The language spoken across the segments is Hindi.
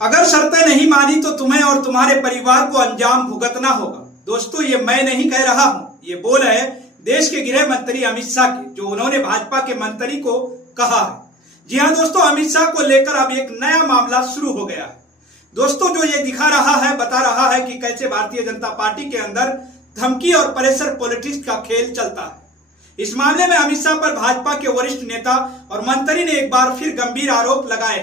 अगर शर्तें नहीं मानी तो तुम्हें और तुम्हारे परिवार को अंजाम भुगतना होगा। दोस्तों, ये मैं नहीं कह रहा हूं, ये बोल है देश के गृह मंत्री अमित शाह की, जो उन्होंने भाजपा के मंत्री को कहा है। जी हां दोस्तों, अमित शाह को लेकर अब एक नया मामला शुरू हो गया है। दोस्तों, जो ये दिखा रहा है, बता रहा है कि कैसे भारतीय जनता पार्टी के अंदर धमकी और प्रेशर पॉलिटिक्स का खेल चलता है। इस मामले में अमित शाह पर भाजपा के वरिष्ठ नेता और मंत्री ने एक बार फिर गंभीर आरोप लगाए।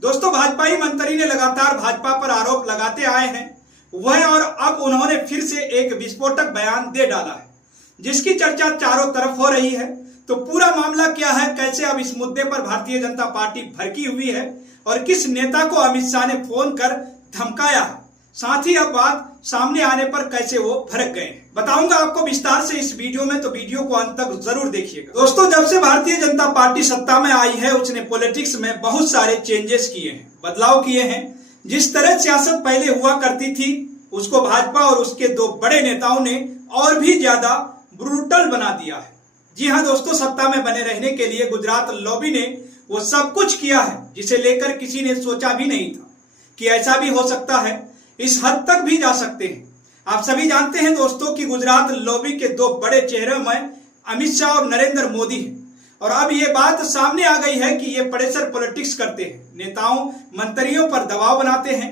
दोस्तों, भाजपाई मंत्री ने लगातार भाजपा पर आरोप लगाते आए हैं वह, और अब उन्होंने फिर से एक विस्फोटक बयान दे डाला है जिसकी चर्चा चारों तरफ हो रही है। तो पूरा मामला क्या है, कैसे अब इस मुद्दे पर भारतीय जनता पार्टी भड़की हुई है और किस नेता को अमित शाह ने फोन कर धमकाया है, साथ ही अब बात सामने आने पर कैसे वो भड़क गए हैं, बताऊंगा आपको विस्तार से इस वीडियो में। तो वीडियो को अंत तक जरूर देखिएगा। दोस्तों, जब से भारतीय जनता पार्टी सत्ता में आई है उसने पॉलिटिक्स में बहुत सारे चेंजेस किए हैं, बदलाव किए हैं। जिस तरह सियासत पहले हुआ करती थी उसको भाजपा और उसके दो बड़े नेताओं ने और भी ज्यादा ब्रूटल बना दिया है। जी हां दोस्तों, सत्ता में बने रहने के लिए गुजरात लॉबी ने वो सब कुछ किया है जिसे लेकर किसी ने सोचा भी नहीं था कि ऐसा भी हो सकता है, इस हद तक भी जा सकते हैं। आप सभी जानते हैं दोस्तों कि गुजरात लॉबी के दो बड़े चेहरे में अमित शाह और नरेंद्र मोदी हैं, और अब ये बात सामने आ गई है कि ये प्रेशर पॉलिटिक्स करते हैं, नेताओं मंत्रियों पर दबाव बनाते हैं,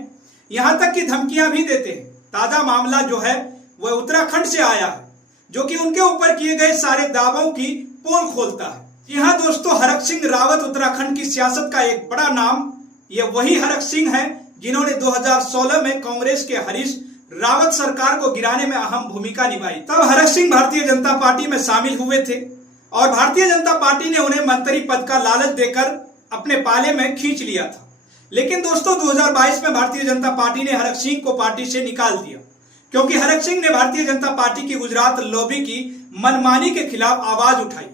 यहां तक कि धमकियां भी देते हैं। ताजा मामला जो है वह उत्तराखंड से आया है, जो कि उनके ऊपर किए गए सारे दावों की पोल खोलता है। जी हां दोस्तों, हरक सिंह रावत उत्तराखंड की सियासत का एक बड़ा नाम, ये वही हरक सिंह है जिन्होंने 2016 में कांग्रेस के हरीश रावत सरकार को गिराने में अहम भूमिका निभाई। तब हरक सिंह भारतीय जनता पार्टी में शामिल हुए थे और भारतीय जनता पार्टी ने उन्हें मंत्री पद का लालच देकर अपने पाले में खींच लिया था। लेकिन दोस्तों, 2022 में भारतीय जनता पार्टी ने हरक सिंह को पार्टी से निकाल दिया, क्योंकि हरक सिंह ने भारतीय जनता पार्टी की गुजरात लॉबी की मनमानी के खिलाफ आवाज उठाई।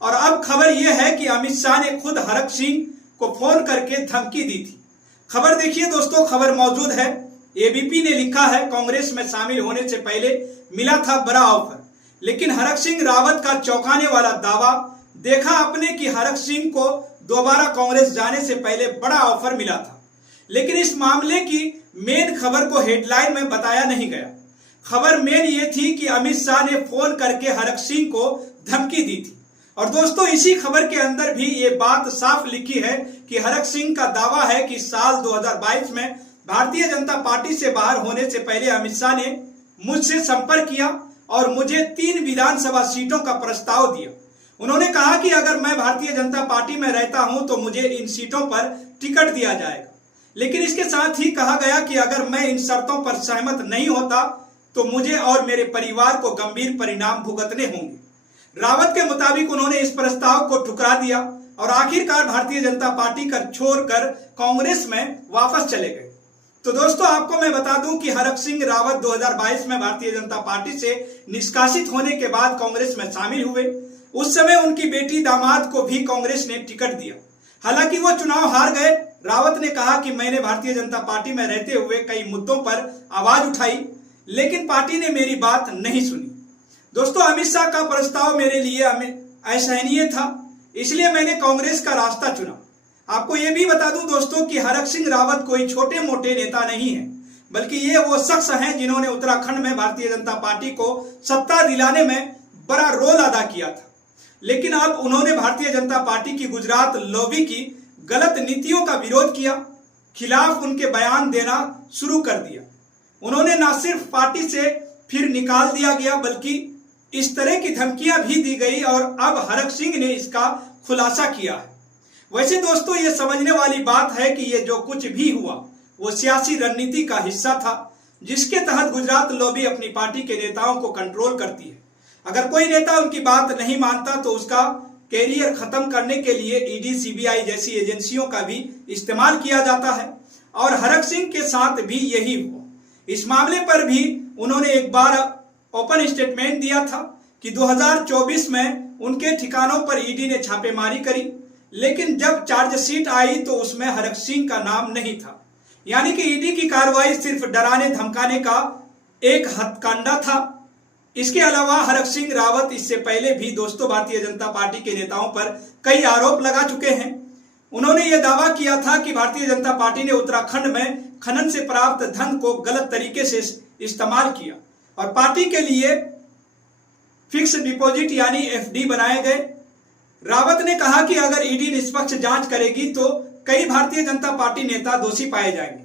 और अब खबर यह है कि अमित शाह ने खुद हरक सिंह को फोन करके धमकी दी थी। खबर देखिए दोस्तों, खबर मौजूद है। एबीपी ने लिखा है, कांग्रेस में शामिल होने से पहले मिला था बड़ा ऑफर, लेकिन हरक सिंह रावत का चौंकाने वाला दावा, देखा आपने कि हरक सिंह को दोबारा कांग्रेस जाने से पहले बड़ा ऑफर मिला था। लेकिन इस मामले की मेन खबर को हेडलाइन में बताया नहीं गया। खबर मेन ये थी कि अमित शाह ने फोन करके हरक सिंह को धमकी दी थी। और दोस्तों, इसी खबर के अंदर भी ये बात साफ लिखी है कि हरक सिंह का दावा है कि साल 2022 में भारतीय जनता पार्टी से बाहर होने से पहले अमित शाह ने मुझसे संपर्क किया और मुझे 3 विधानसभा सीटों का प्रस्ताव दिया। उन्होंने कहा कि अगर मैं भारतीय जनता पार्टी में रहता हूं तो मुझे इन सीटों पर टिकट दिया जाएगा, लेकिन इसके साथ ही कहा गया कि अगर मैं इन शर्तों पर सहमत नहीं होता तो मुझे और मेरे परिवार को गंभीर परिणाम भुगतने होंगे। रावत के मुताबिक उन्होंने इस प्रस्ताव को ठुकरा दिया और आखिरकार भारतीय जनता पार्टी का छोड़कर कांग्रेस में वापस चले गए। तो दोस्तों, आपको मैं बता दूं कि हरक सिंह रावत 2022 में भारतीय जनता पार्टी से निष्कासित होने के बाद कांग्रेस में शामिल हुए। उस समय उनकी बेटी दामाद को भी कांग्रेस ने टिकट दिया। हालांकि वो चुनाव हार गए। रावत ने कहा कि मैंने भारतीय जनता पार्टी में रहते हुए कई मुद्दों पर आवाज उठाई, लेकिन पार्टी ने मेरी बात नहीं सुनी। दोस्तों, अमित शाह का प्रस्ताव मेरे लिए असहनीय था, इसलिए मैंने कांग्रेस का रास्ता चुना। आपको यह भी बता दूं दोस्तों कि हरक सिंह रावत कोई छोटे मोटे नेता नहीं है, बल्कि ये वो शख्स हैं जिन्होंने उत्तराखंड में भारतीय जनता पार्टी को सत्ता दिलाने में बड़ा रोल अदा किया था। लेकिन अब उन्होंने भारतीय जनता पार्टी की गुजरात लॉबी की गलत नीतियों का विरोध किया, खिलाफ उनके बयान देना शुरू कर दिया। उन्होंने न सिर्फ पार्टी से फिर निकाल दिया गया, बल्कि इस तरह की धमकियां भी दी गई और अब हरक सिंह ने इसका खुलासा किया है। वैसे दोस्तों, ये समझने वाली बात है कि ये जो कुछ भी हुआ वो सियासी रणनीति का हिस्सा था, जिसके तहत गुजरात लॉबी अपनी पार्टी के नेताओं को कंट्रोल करती है। अगर कोई नेता उनकी बात नहीं मानता तो उसका कैरियर खत्म करने के लिए ईडी, सीबीआई जैसी एजेंसियों का भी इस्तेमाल किया जाता है, और हरक सिंह के साथ भी यही हुआ। इस मामले पर भी उन्होंने एक बार ओपन स्टेटमेंट दिया था कि 2024 में उनके ठिकानों पर ईडी ने छापेमारी करी, लेकिन जब चार्जशीट आई तो उसमें हरक सिंह का नाम नहीं था। यानी कि ईडी की कार्रवाई सिर्फ डराने धमकाने का एक हथकंडा था। इसके अलावा हरक सिंह रावत इससे पहले भी दोस्तों भारतीय जनता पार्टी के नेताओं पर कई आरोप लगा चुके हैं। उन्होंने ये दावा किया था कि भारतीय जनता पार्टी ने उत्तराखंड में खनन से प्राप्त धन को गलत तरीके से इस्तेमाल किया और पार्टी के लिए फिक्स डिपॉजिट यानी एफडी बनाए गए। रावत ने कहा कि अगर ईडी निष्पक्ष जांच करेगी तो कई भारतीय जनता पार्टी नेता दोषी पाए जाएंगे।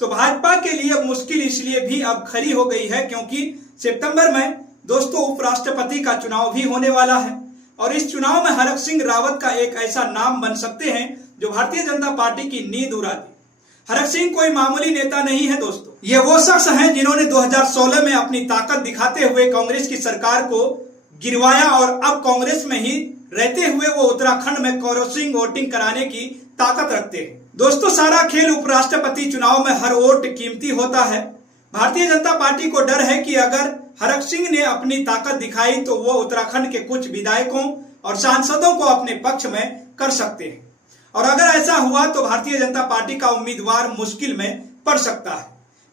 तो भाजपा के लिए अब मुश्किल इसलिए भी अब खड़ी हो गई है क्योंकि सितंबर में दोस्तों उपराष्ट्रपति का चुनाव भी होने वाला है और इस चुनाव में हरक सिंह रावत का एक ऐसा नाम बन सकते हैं जो भारतीय जनता पार्टी की नींद उड़ा दे। हरक सिंह कोई मामूली नेता नहीं है दोस्तों, ये वो शख्स हैं जिन्होंने 2016 में अपनी ताकत दिखाते हुए कांग्रेस की सरकार को गिरवाया और अब कांग्रेस में ही रहते हुए वो उत्तराखंड में क्रॉसिंग वोटिंग कराने की ताकत रखते हैं। दोस्तों सारा खेल उपराष्ट्रपति चुनाव में हर वोट कीमती होता है। भारतीय जनता पार्टी को डर है कि अगर हरक सिंह ने अपनी ताकत दिखाई तो वो उत्तराखंड के कुछ विधायकों और सांसदों को अपने पक्ष में कर सकते हैं और अगर ऐसा हुआ तो भारतीय जनता पार्टी का उम्मीदवार मुश्किल में पड़ सकता है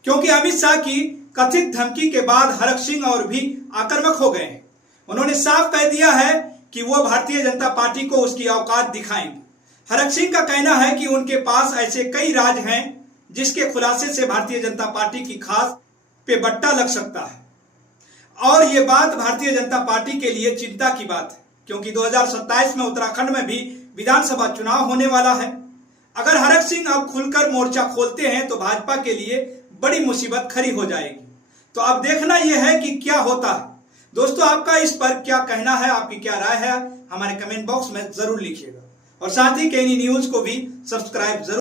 क्योंकि अमित शाह की कथित धमकी के बाद हरक सिंह और भी आक्रामक हो गए हैं। उन्होंने साफ कह दिया है कि वो भारतीय जनता पार्टी को उसकी औकात दिखाएंगे। हरक सिंह का कहना है कि उनके पास ऐसे कई राज हैं जिसके खुलासे से भारतीय जनता पार्टी की खास पे बट्टा लग सकता है और ये बात भारतीय जनता पार्टी के लिए चिंता की बात है क्योंकि 2027 में उत्तराखंड में भी विधानसभा चुनाव होने वाला है। अगर हरक सिंह अब खुलकर मोर्चा खोलते हैं तो भाजपा के लिए बड़ी मुसीबत खड़ी हो जाएगी। तो अब देखना यह है कि क्या होता है। दोस्तों आपका इस पर क्या कहना है, आपकी क्या राय है, हमारे कमेंट बॉक्स में जरूर लिखिएगा और साथ ही केनी न्यूज को भी सब्सक्राइब जरूर